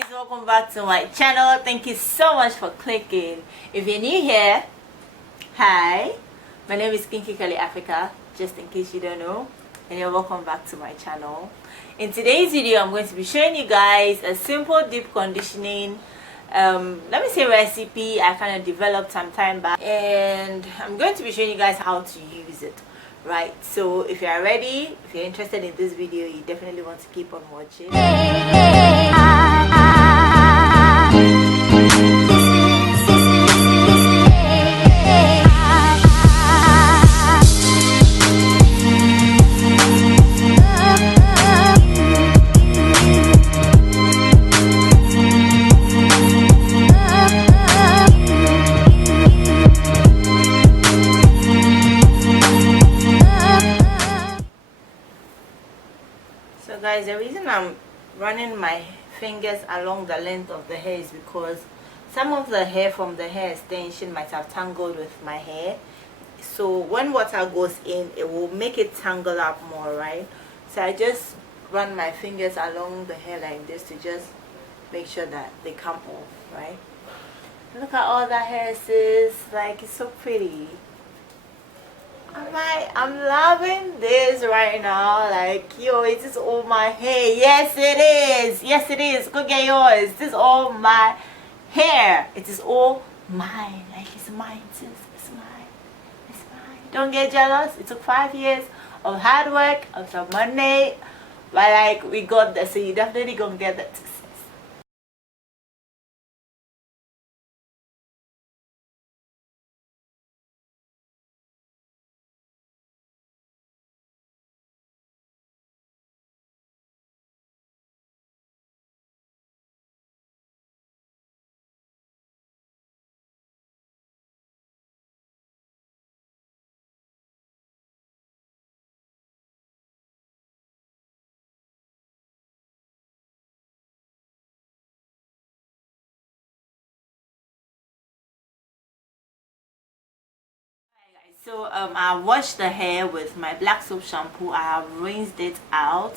guys, welcome back to my channel. Thank you so much for clicking. If you're new here, hi, my name is Kinkycurly Africa, just in case you don't know, and you're welcome back to my channel. In today's video, I'm going to be showing you guys a simple deep conditioning let me say recipe I kind of developed some time back, and I'm going to be showing you guys how to use it. Right, so if you are ready, if you're interested in this video, you definitely want to keep on watching. So guys, the reason I'm running my fingers along the length of the hair is because some of the hair from the hair extension might have tangled with my hair. So when water goes in, it will make it tangle up more, right? So I just run my fingers along the hair like this to just make sure that they come off, right? Look at all the hair, sis. Like, it's so pretty. I'm loving this right now. Like, yo, it is all my hair. Yes, it is. Yes, it is. Go get yours. This is all my hair. It is all mine. Like, it's mine, sis. It's mine. It's mine. Don't get jealous. It took 5 years of hard work, of some money, but like, we got that. So you definitely gonna get that. So I washed the hair with my black soap shampoo. I have rinsed it out,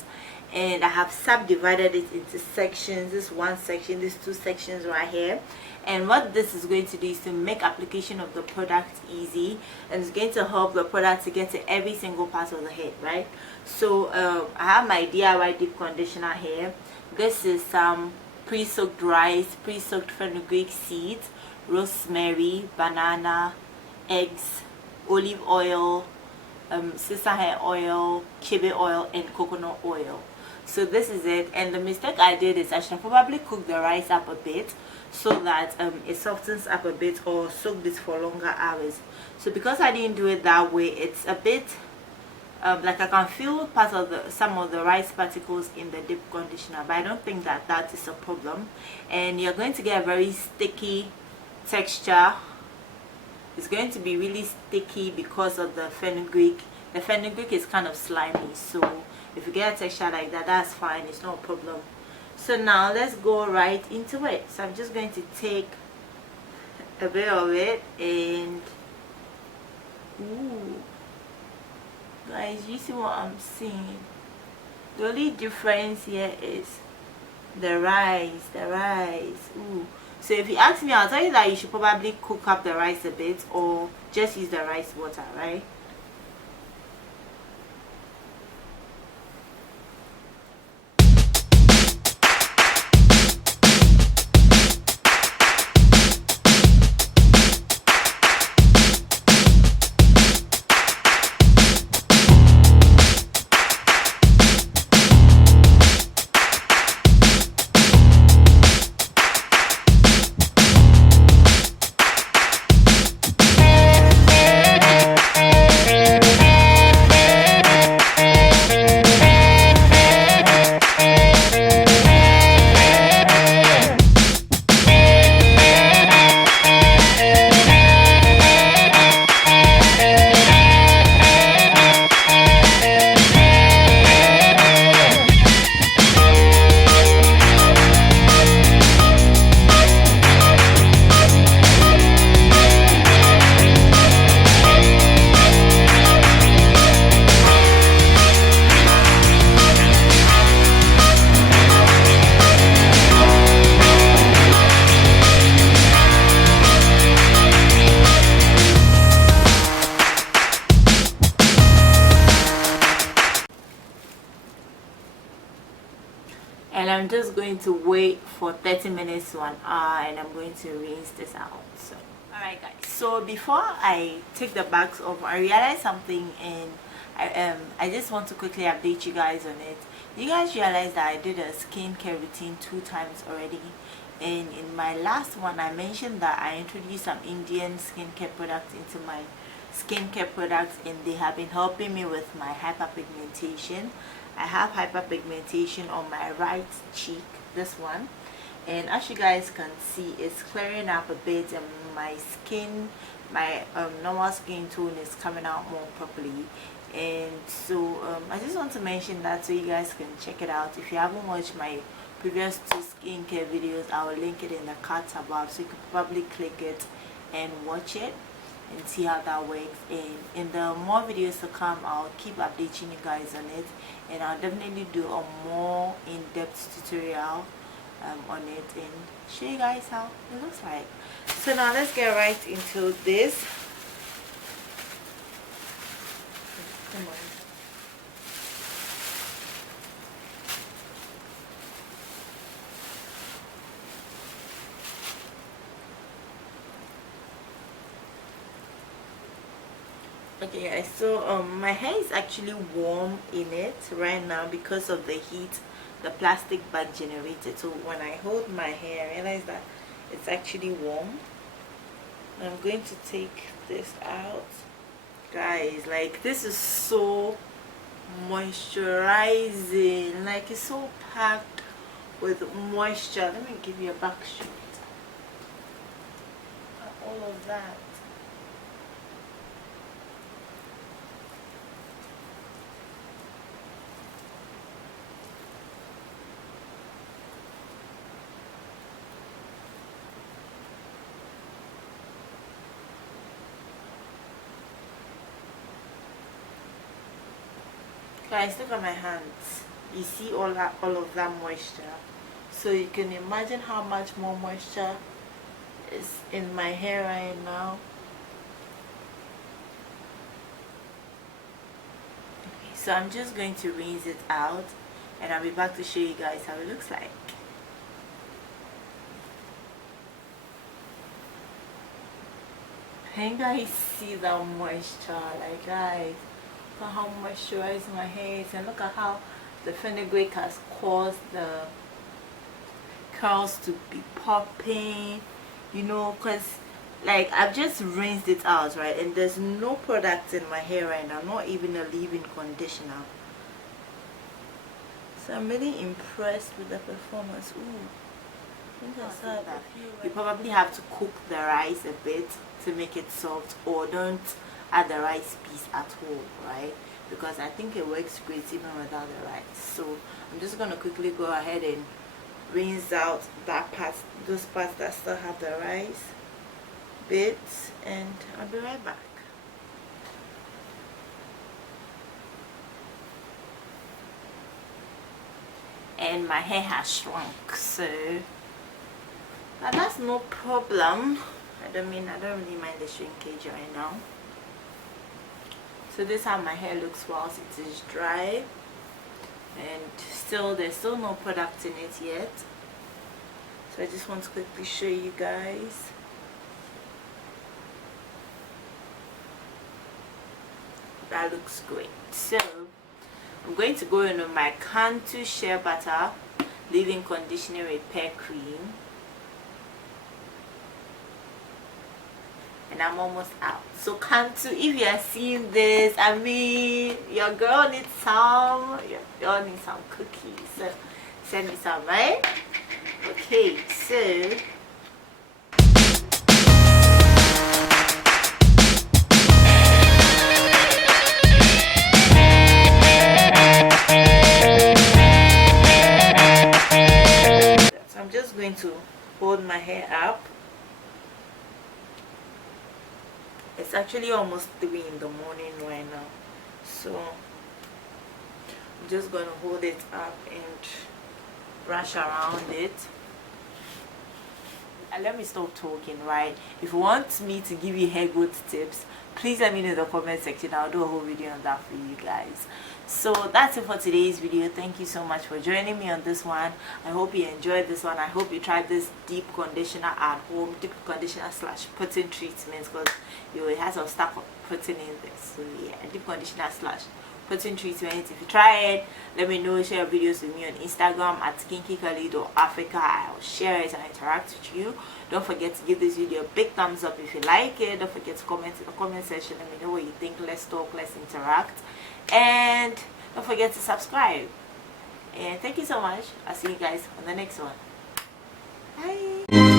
and I have subdivided it into sections. This one section, these two sections right here. And what this is going to do is to make application of the product easy, and it's going to help the product to get to every single part of the head, right? So I have my DIY deep conditioner here. This is some pre-soaked rice, pre-soaked fenugreek seeds, rosemary, banana, eggs, olive oil, sisa hair oil, chibe oil, and coconut oil. So this is it. And the mistake I did is I should probably cook the rice up a bit so that it softens up a bit, or soak this for longer hours. So because I didn't do it that way, it's a bit like I can feel some of the rice particles in the deep conditioner, but I don't think that is a problem. And you're going to get a very sticky texture. It's going to be really sticky because of the fenugreek. The fenugreek is kind of slimy, so if you get a texture like that, that's fine. It's no problem. So now let's go right into it. So I'm just going to take a bit of it, and ooh, guys, you see what I'm seeing? The only difference here is the rice. Ooh. So if you ask me, I'll tell you that you should probably cook up the rice a bit, or just use the rice water, right? and I'm just going to wait for 30 minutes to an hour, and I'm going to rinse this out. So alright guys, so before I take the bags off, I realized something, and I just want to quickly update you guys on it. You guys realize that I did a skincare routine 2 times already, and in my last one I mentioned that I introduced some Indian skincare products into my skincare products, and they have been helping me with my hyperpigmentation. I have hyperpigmentation on my right cheek, this one, and as you guys can see, it's clearing up a bit, and my skin, my normal skin tone is coming out more properly. And so I just want to mention that so you guys can check it out. If you haven't watched my previous 2 skincare videos, I will link it in the cards above, so you can probably click it and watch it and see how that works. And in the more videos to come, I'll keep updating you guys on it, and I'll definitely do a more in-depth tutorial on it and show you guys how it looks like. So now let's get right into this. Come on. Okay guys, so my hair is actually warm in it right now because of the heat the plastic bag generated. So when I hold my hair, I realize that it's actually warm. I'm going to take this out. Guys, like, this is so moisturizing, like it's so packed with moisture. Let me give you a back shot. All of that. Guys, look at my hands. You see all of that moisture. So you can imagine how much more moisture is in my hair right now. Okay, so I'm just going to rinse it out, and I'll be back to show you guys how it looks like. Can you guys see that moisture? Like, guys, look at how moisturized my hair is, and look at how the fenugreek has caused the curls to be popping, you know, because like I've just rinsed it out, right, and there's no product in my hair right now, not even a leave-in conditioner. So I'm really impressed with the performance. Ooh, you probably have to cook the rice a bit to make it soft, or don't add the rice piece at all, right? Because I think it works great even without the rice. So I'm just gonna quickly go ahead and rinse out that part, those parts that still have the rice bits, and I'll be right back. And my hair has shrunk, so that's no problem. I don't really mind the shrinkage right now. So this is how my hair looks whilst it is dry, and there's still no product in it yet. So I just want to quickly show you guys. That looks great. So I'm going to go in with my Cantu Shea Butter Leave-In Conditioner Repair Cream, and I'm almost out. So Cantu, if you are seeing this, I mean, your girl needs some cookies. So send me some, right? Okay, so I'm just going to hold my hair up. It's actually almost 3 in the morning right now, so I'm just going to hold it up and brush around it. let me stop talking, right? If you want me to give you hair growth tips, please let me know in the comment section. I'll do a whole video on that for you guys. So that's it for today's video. Thank you so much for joining me on this one. I hope you enjoyed this one. I hope you tried this deep conditioner at home, deep conditioner slash putting treatments, because it has some stuff of putting in this. So yeah, deep conditioner slash putting treatment. If you try it, let me know. Share videos with me on Instagram at Kinkycurly.Africa. I'll share it and interact with you. Don't forget to give this video a big thumbs up if you like it. Don't forget to comment in the comment section. Let me know what you think. Let's talk, let's interact, and don't forget to subscribe. And thank you so much. I'll see you guys on the next one. Bye.